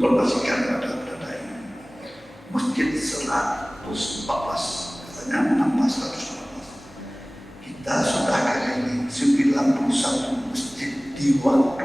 informasikan pada ini. Masjid 114 katanya menambah 114. Kita sudah keliling 91 masjid di waktu